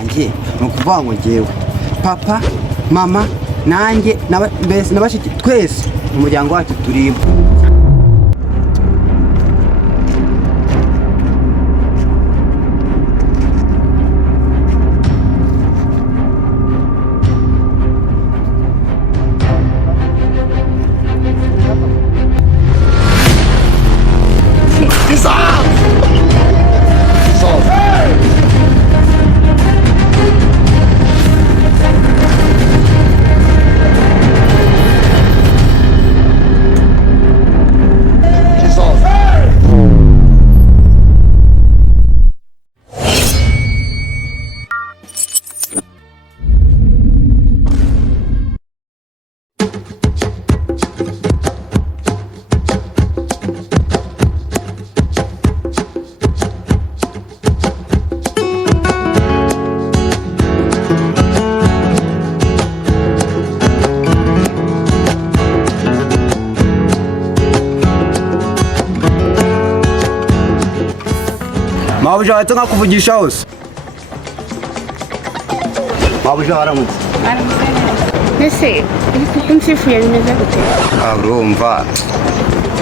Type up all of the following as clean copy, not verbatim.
byanjye ni ukuvuga ngo ngewe papa mama nanjye n'abashiki twese umuryango wacu turimo. Mabuja wahita nkakuvugisha hose. Mabuja waramutse. Ese unsifuye bimeze gute? Urumva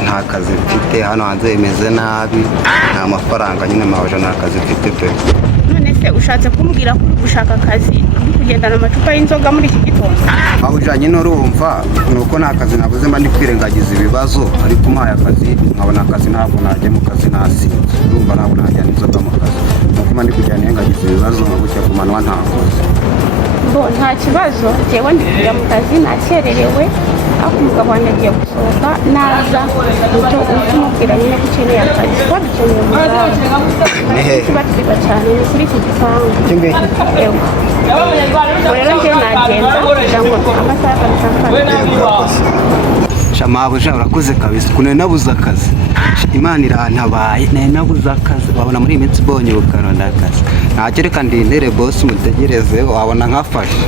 nta kazi mfite hano hanze bimeze nabi, nta mafaranga nyine mabuja nta kazi mfite pe. None se ushatse kumbwira ko gushaka akazi kugendana amacupa y'inzoga muri iki gitondo? Mabuja nyine urumva nuko nta kazi nabuze mba ndi kwirengagiza ibibazo, ariko umpaye akazi nkabona akazi ntabwo najya mu kazi nasinze. Urumva ntabwo najyana inzoga mu kazi, nuko mba ndi kujyana nirengagiza ibibazo nkabujya ku manwa ntakoze. Nta kibazo, njyewe ndi kujya mu kazi nakererewe, ariko umugabo wanjye agiye gusohoka naza nicyo umubwira nyine ko ukeneye akazi. Kuba dukeneye umuzamu tuba twiba cyane ni kuri iki gipangu. Rero njye nagenda kugira ngo amasaha y'akazi Mabuja urakoze kabisa, ukuntu nabuze akazi. Imana irantabaye, nabuze akazi. Wabona muri iyi minsi ubonye ubukaroni akazi. Ntacyo reka ndindire boss mutegereze wabona nkafashe.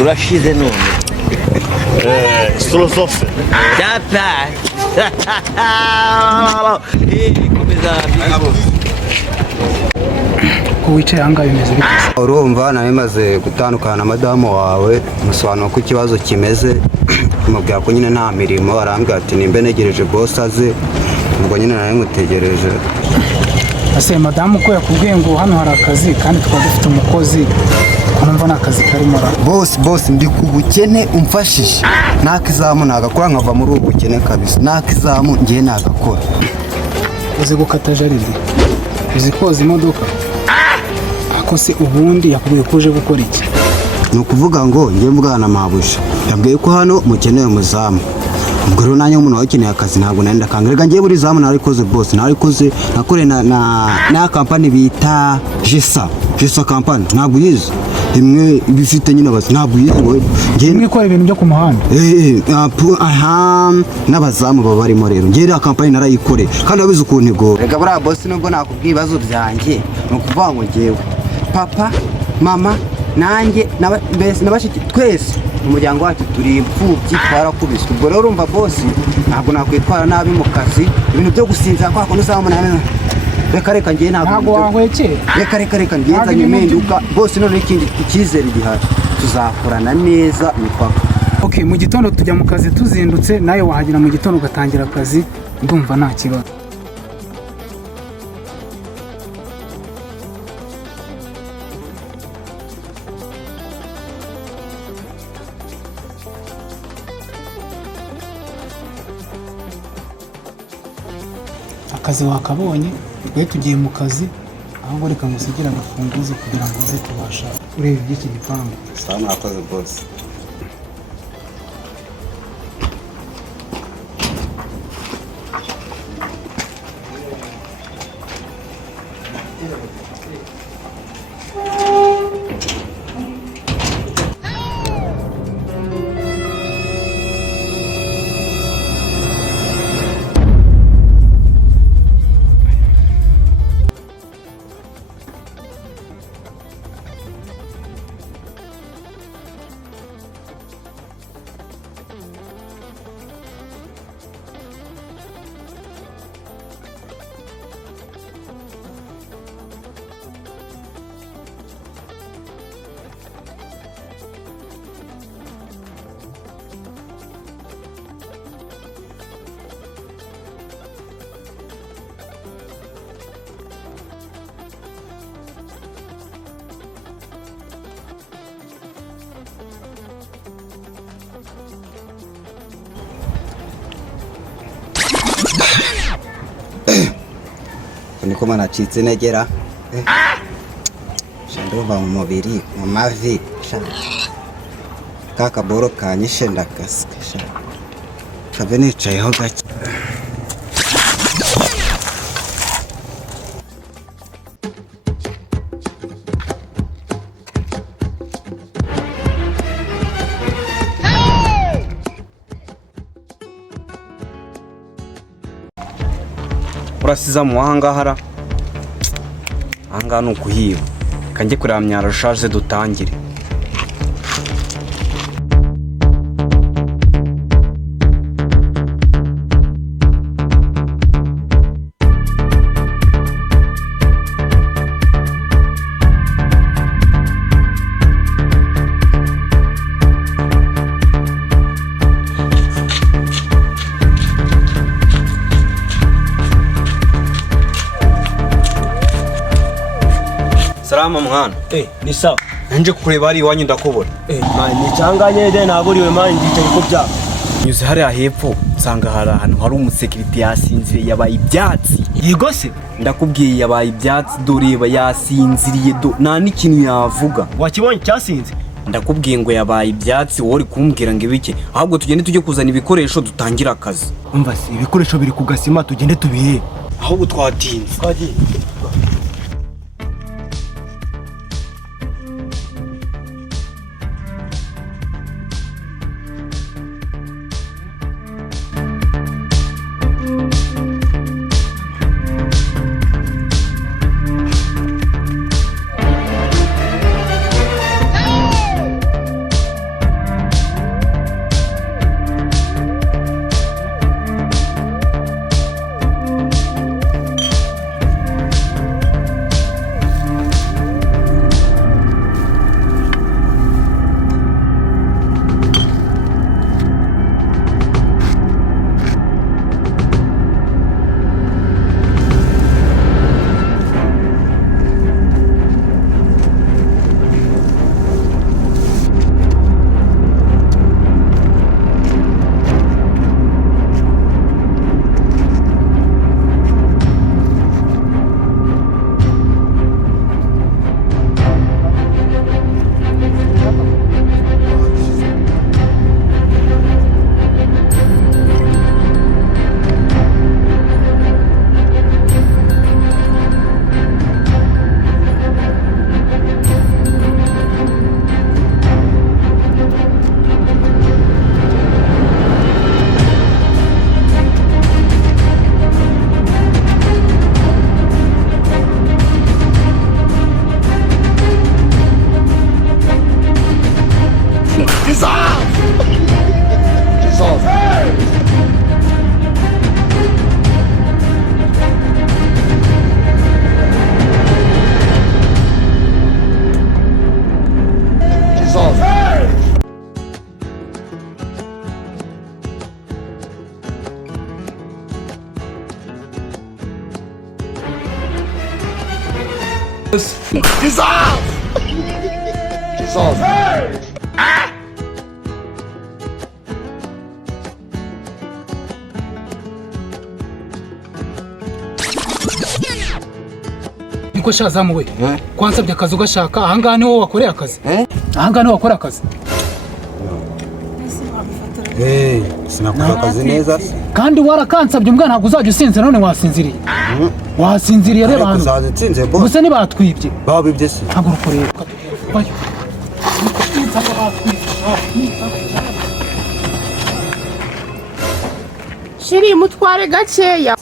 turashize none filozofe data komeza ko wicaye ahangaha bimeze bite? Urumva narimaze gutandukana na madamu wawe, musobanura ko ikibazo kimeze, mubwira ko nyine nta mirimo, arambwira ati nimbe negereje boss aze, ubwo nyine nari mutegereje. Ase madamu ko yakubwiye ngo hano hari akazi kandi tukaba dufite umukozi, ko numva nta kazi karimo ra. Boss ndi ku bukene umfashije, nakizamu nagakora nkava muri ubu bukene kabisa, nakizamu ngiye nagakora. Uzi gukata jaride, uzi koza imodoka, ako se ubundi yakubwiye ko uje gukora iki? Ni ukuvuga ngo ngiye mvugana na Mabuja, yabwiye ko hano mukeneye umuzamu. Ubwo rero nanjye umuntu wakeneye akazi ntabwo nari ndakanga, reka ngiye muri Zamu narikoze boss, narikoze nakore na company bita Jesa company, ntabwo yize imwe bifite nyine basi, ntabwo yize wowe ngiye mwikora ibintu byo ku muhanda. N'abazamu baba barimo rero, ngiye iriya company narayikore kandi wabize ukuntu igora. Reka buriya boss nubwo nakubwiye ibibazo byanjye, ni ukuvuga ngo ngewe papa mama nanjye n'abashiki twese umuryango wacu turi imfubyi twarakubiswe. Ubwo rero urumva boss ntabwo nakwitwara nabi mu kazi, ibintu byo gusinzira kwa kuntu Zamu nane. Reka ngiye ntabwo wahwekeye. Reka ngiye impinduka boss, none ikindi icyizere gihari tuzakorana neza imipaka. Okay, mu gitondo tujya mu kazi tuzindutse, nayo wahagera mu gitondo ugatangira akazi, ndumva nta kibazo. akazi wakabonye twe tugiye mu kazi ahubwo reka ngusigire agafunguzo kugira ngo uze tubasha ureba iby'iki gipangu. Sawa mwakoze boss. Niko manacitse negera shandova mu mubiri mu mavi kaka boro kanyishe ndakasika kave nicayeho gake. urasiza mu ahangahara ahangaha ni ukuhiba kanjye kureba Myaro shaje dutangire. Salama mwana. Ni sawa. Nje kukureba ari iwanyu ndakubona. Man ni cyanganye de naburiwe man ndicaye ko bya. Nyuze hariya hepfo nsanga hari ahantu hari umusekirite yasinziriye yabaye ibyatsi. Igoce Ndakubwiye yabaye ibyatsi doreba yasinziriye nta n'ikintu yavuga. wakibonye cyasinze. Ndakubwiye ngo yabaye ibyatsi wowe uri kumbwira ngo ibiki ahubwo tugende tujye kuzana ibikoresho dutangira akazi. Umva si ibikoresho biri ku gasima tugende tubihe. Ahubwo twatinze. Twagiye. Dissolve! Dissolve! Ah! niko sha Zamu we kwansabye akazi ugashaka ahangaha niho wakoreye akazi ahangaha niho wakoreye akazi sinakora akazi neza kandi warakansabye mbwa ntabwo uzajya usinzira none wasinziriye wasinziriye reba hano uzazitsinze bo gusa nibatwibye babibye se ntabwo ukoreye bayo shiri mutware gakeya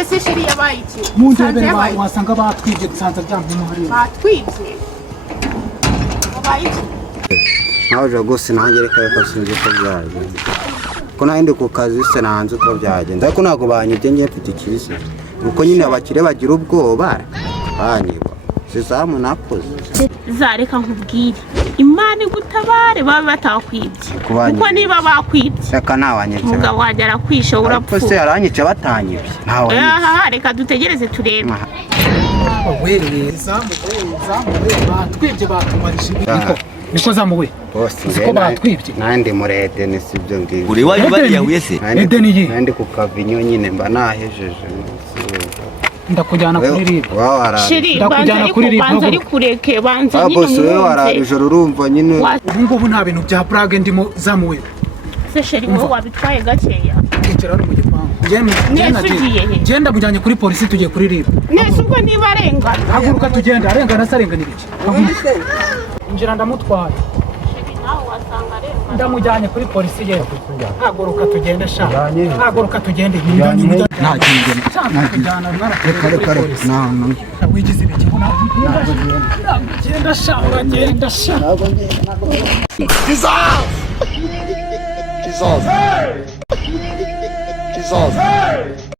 ese shiri yabaye iki mundebere wasanga batwibye dusanze byamvemo hariya batwibye yabaye iki naje gose nanjye reka sinzi ko byagenda ko nahindi ku kazi se nanze uko byagenda ariko ntabwo banyibye ngiye mfite ikizi uko nyine abakire bagira ubwoba banyiba Zamu nakoze zareka nkubwire Imana igutabare baba batakwibye kuko niba bakwibye reka ntawanyibye umugabo wagera kwisha urapfuye se yaranyice batanyibye ntawanyibye reka dutegereze turebe Zamu batwibye batumarije niko Zamu we siko batwibye nandi murede ni sibyo ngiye uri waje bari yahuye se Edeni yi nandi ku kavinyo nyine mba nahejeje ndakujyana kuri riba shiri banza ari kureke banza nyine bose we warara ijoro urumva nyine ubu ngubu nta bintu bya Prague ndimo Zamu we se shiri wowe wabitwaye gakeya ngekera ari mu gipangu genda bujyanye kuri polisi tugiye kuri riba nese ubwo niba arengana haguruka tugenda arengana se arengana ibiki injira ndamutwaye ndamujyanye kuri polisi ye haguruka tugende sha haguruka tugende reka wigize ibiki genda sha uragenda sha Jesus! Jesus! Jesus!